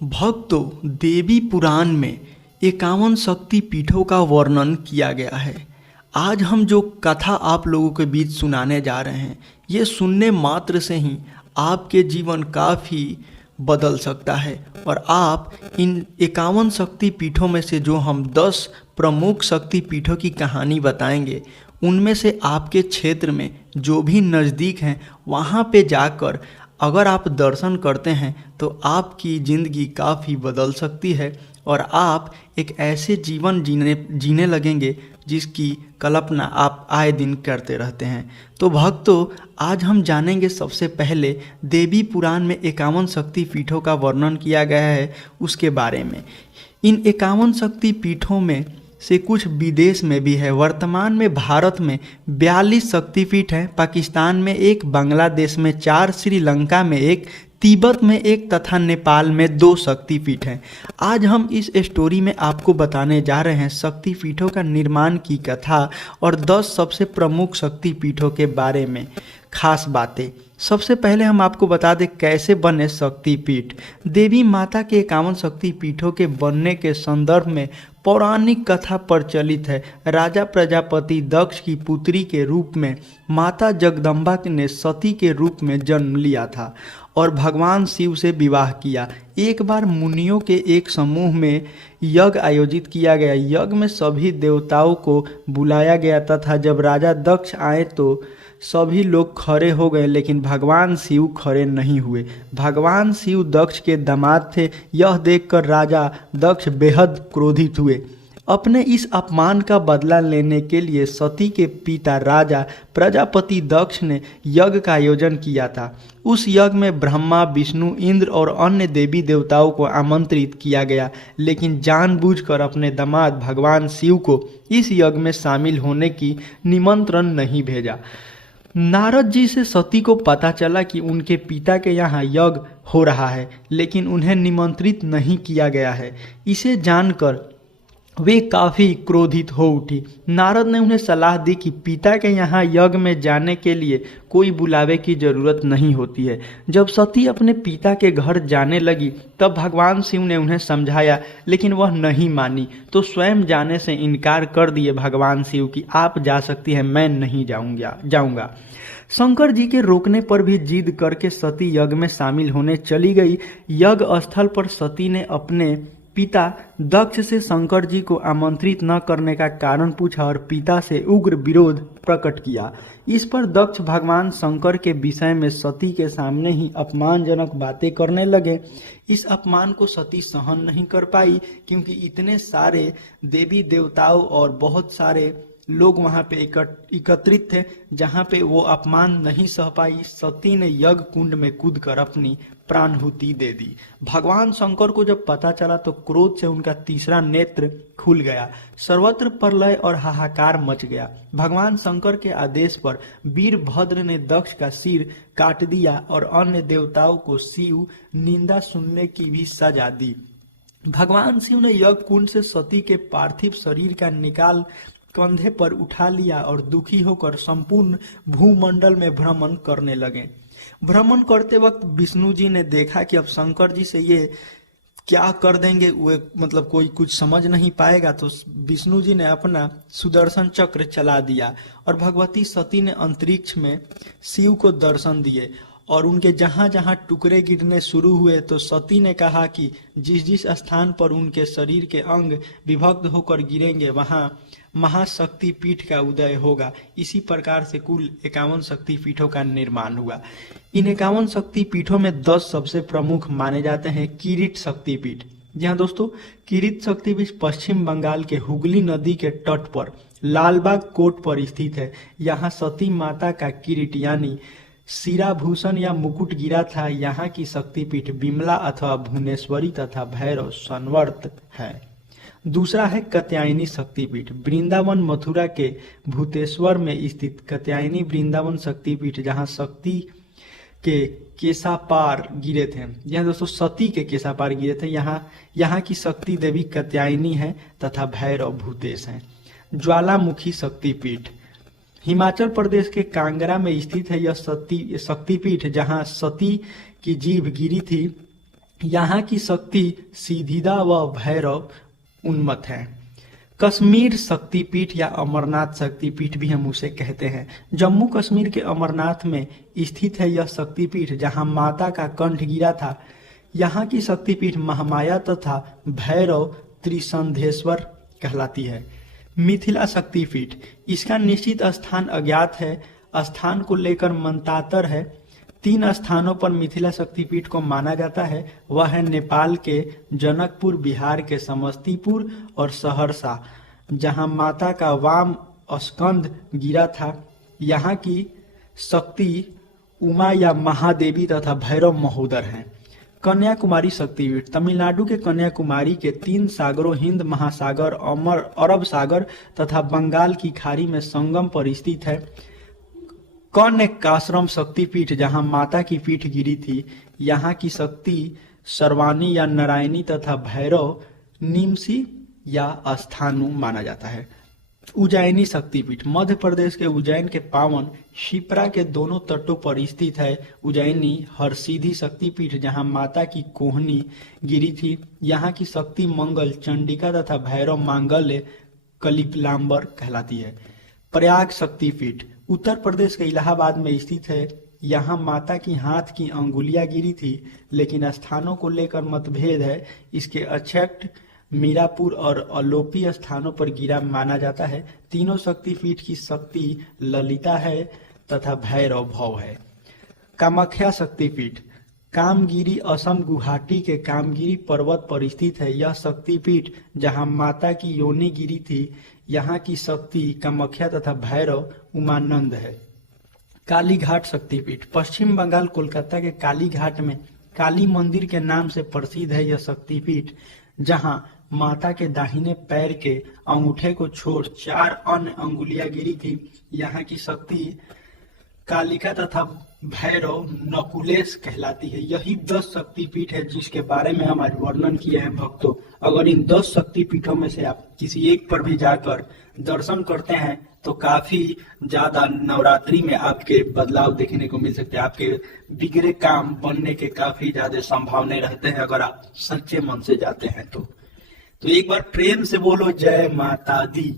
भक्तों, देवी पुराण में 51 शक्ति पीठों का वर्णन किया गया है। आज हम जो कथा आप लोगों के बीच सुनाने जा रहे हैं, ये सुनने मात्र से ही आपके जीवन काफ़ी बदल सकता है। और आप इन 51 शक्ति पीठों में से जो हम 10 प्रमुख शक्ति पीठों की कहानी बताएंगे, उनमें से आपके क्षेत्र में जो भी नज़दीक हैं, वहाँ पे जाकर अगर आप दर्शन करते हैं तो आपकी ज़िंदगी काफ़ी बदल सकती है और आप एक ऐसे जीवन जीने लगेंगे जिसकी कल्पना आप आए दिन करते रहते हैं। तो भक्तों, आज हम जानेंगे सबसे पहले देवी पुराण में 51 शक्ति पीठों का वर्णन किया गया है उसके बारे में। इन 51 शक्ति पीठों में से कुछ विदेश में भी है। वर्तमान में भारत में 42 शक्तिपीठ हैं, पाकिस्तान में 1, बांग्लादेश में 4, श्रीलंका में 1, तिब्बत में 1 तथा नेपाल में 2 शक्तिपीठ हैं। आज हम इस स्टोरी में आपको बताने जा रहे हैं शक्तिपीठों का निर्माण की कथा और 10 सबसे प्रमुख शक्तिपीठों के बारे में खास बातें। सबसे पहले हम आपको बता दें कैसे बने शक्तिपीठ। देवी माता के 51 शक्तिपीठों के बनने के संदर्भ में पौराणिक कथा प्रचलित है। राजा प्रजापति दक्ष की पुत्री के रूप में माता जगदम्बा ने सती के रूप में जन्म लिया था और भगवान शिव से विवाह किया। एक बार मुनियों के एक समूह में यज्ञ आयोजित किया गया। यज्ञ में सभी देवताओं को बुलाया गया तथा जब राजा दक्ष आए तो सभी लोग खड़े हो गए, लेकिन भगवान शिव खड़े नहीं हुए। भगवान शिव दक्ष के दामाद थे। यह देखकर राजा दक्ष बेहद क्रोधित हुए। अपने इस अपमान का बदला लेने के लिए सती के पिता राजा प्रजापति दक्ष ने यज्ञ का आयोजन किया था। उस यज्ञ में ब्रह्मा, विष्णु, इंद्र और अन्य देवी देवताओं को आमंत्रित किया गया, लेकिन जानबूझकर अपने दामाद भगवान शिव को इस यज्ञ में शामिल होने की निमंत्रण नहीं भेजा। नारद जी से सती को पता चला कि उनके पिता के यहाँ यज्ञ हो रहा है, लेकिन उन्हें निमंत्रित नहीं किया गया है। इसे जानकर वे काफ़ी क्रोधित हो उठी। नारद ने उन्हें सलाह दी कि पिता के यहाँ यज्ञ में जाने के लिए कोई बुलावे की ज़रूरत नहीं होती है। जब सती अपने पिता के घर जाने लगी तब भगवान शिव ने उन्हें समझाया, लेकिन वह नहीं मानी, तो स्वयं जाने से इनकार कर दिए भगवान शिव कि आप जा सकती हैं, मैं नहीं जाऊंगा। शंकर जी के रोकने पर भी जिद करके सती यज्ञ में शामिल होने चली गई। यज्ञ स्थल पर सती ने अपने पिता दक्ष से शंकर जी को आमंत्रित न करने का कारण पूछा और पिता से उग्र विरोध प्रकट किया। इस पर दक्ष भगवान शंकर के विषय में सती के सामने ही अपमानजनक बातें करने लगे। इस अपमान को सती सहन नहीं कर पाई, क्योंकि इतने सारे देवी देवताओं और बहुत सारे लोग वहां पे एकत्रित थे, जहां पे वो अपमान नहीं सह पाई। सती ने यज्ञ कुंड में कूदकर अपनी प्राणहुति दे दी। भगवान शंकर को जब पता चला तो क्रोध से उनका तीसरा नेत्र खुल गया। सर्वत्र प्रलय और हाहाकार मच गया। भगवान शंकर के आदेश पर वीरभद्र ने दक्ष का सिर काट दिया और अन्य देवताओं को शिव निंदा सुनने की भी सजा दी। भगवान शिव ने यज्ञ कुंड से सती के पार्थिव शरीर का निकाल कंधे पर उठा लिया और दुखी होकर संपूर्ण भूमंडल में भ्रमण करने लगे। भ्रमण करते वक्त विष्णु जी ने देखा कि अब शंकर जी से ये क्या कर देंगे, वे कोई कुछ समझ नहीं पाएगा, तो विष्णु जी ने अपना सुदर्शन चक्र चला दिया और भगवती सती ने अंतरिक्ष में शिव को दर्शन दिए और उनके जहां जहां टुकड़े गिरने शुरू हुए तो सती ने कहा कि जिस जिस स्थान पर उनके शरीर के अंग विभक्त होकर गिरेंगे वहां महाशक्ति पीठ का उदय होगा। इसी प्रकार से कुल 51 शक्ति पीठों का निर्माण हुआ। इन 51 शक्ति पीठों में 10 सबसे प्रमुख माने जाते हैं। किरीट शक्तिपीठ, जी हाँ दोस्तों, किरीट शक्तिपीठ पश्चिम बंगाल के हुगली नदी के तट पर लालबाग कोट पर स्थित है। यहाँ सती माता का किरीट यानी शिराभूषण या मुकुट गिरा था। यहाँ की शक्तिपीठ बिमला अथवा भुवनेश्वरी तथा भैरव संवर्त है। दूसरा है कात्यायनी शक्तिपीठ, वृंदावन मथुरा के भूतेश्वर में स्थित कात्यायनी वृंदावन शक्तिपीठ, जहाँ शक्ति के केसापार गिरे थे। यहाँ दोस्तों सती के केसापार गिरे थे। यहाँ की शक्ति देवी कात्यायनी है तथा भैरव भूतेश हैं। ज्वालामुखी शक्तिपीठ हिमाचल प्रदेश के कांगड़ा में स्थित है। यह शक्तिपीठ जहाँ सती की जीभ गिरी थी यहाँ की शक्ति सीधिदा व भैरव उन्मत्त है। कश्मीर शक्तिपीठ या अमरनाथ शक्तिपीठ भी हम उसे कहते हैं। जम्मू कश्मीर के अमरनाथ में स्थित है यह शक्तिपीठ, जहाँ माता का कंठ गिरा था। यहाँ की शक्तिपीठ महामाया तथा भैरव त्रिसंधेश्वर कहलाती है। मिथिला शक्तिपीठ, इसका निश्चित स्थान अज्ञात है। स्थान को लेकर मंतातर है। 3 स्थानों पर मिथिला शक्तिपीठ को माना जाता है। वह है नेपाल के जनकपुर, बिहार के समस्तीपुर और सहरसा, जहां माता का वाम स्कंद गिरा था। यहाँ की शक्ति उमा या महादेवी तथा भैरव महोदर हैं। कन्याकुमारी शक्तिपीठ, तमिलनाडु के कन्याकुमारी के 3 सागरों हिंद महासागर, अरब सागर तथा बंगाल की खाड़ी में संगम पर स्थित है। कन्यकाश्रम शक्तिपीठ, जहां माता की पीठ गिरी थी। यहाँ की शक्ति सर्वाणी या नारायणी तथा भैरव निमसी या स्थानु माना जाता है। उज्जैनी शक्तिपीठ, मध्य प्रदेश के उज्जैन के पावन शिप्रा के दोनों तटों पर स्थित है। उज्जैनी हरसिद्धि शक्तिपीठ, जहां माता की कोहनी गिरी थी। यहाँ की शक्ति मंगल, चंडिका तथा भैरव मांगल्य कलिकलांबर कहलाती है। प्रयाग शक्तिपीठ, उत्तर प्रदेश के इलाहाबाद में स्थित है। यहाँ माता की हाथ की अंगुलियां गिरी थी, लेकिन स्थानों को लेकर मतभेद है। इसके अक्षेत्र मीरापुर और अलोपी स्थानों पर गिरा माना जाता है। तीनों शक्तिपीठ की शक्ति ललिता है तथा भैरव भव है। कामाख्या शक्तिपीठ, कामगिरी असम गुवाहाटी के कामगिरी पर्वत पर स्थित है। यह शक्तिपीठ जहां माता की योनि गिरी थी। यहाँ की शक्ति कामाख्या तथा भैरव उमानंद है। कालीघाट शक्तिपीठ, पश्चिम बंगाल कोलकाता के कालीघाट में काली मंदिर के नाम से प्रसिद्ध है यह शक्तिपीठ, जहां माता के दाहिने पैर के अंगूठे को छोड़ 4 अन्य अंगुलियां गिरी थी। यहाँ की शक्ति कालिका तथा भैरव नकुलेश कहलाती है। यही 10 शक्तिपीठ है जिसके बारे में हम आज वर्णन किए हैं भक्तों। अगर इन 10 शक्तिपीठों में से आप किसी एक पर भी जाकर दर्शन करते हैं तो काफी ज्यादा नवरात्रि में आपके बदलाव देखने को मिल सकते हैं। आपके बिगड़े काम बनने के काफी ज्यादा संभावनाएं रहते हैं अगर आप सच्चे मन से जाते हैं तो एक बार प्रेम से बोलो जय माता दी।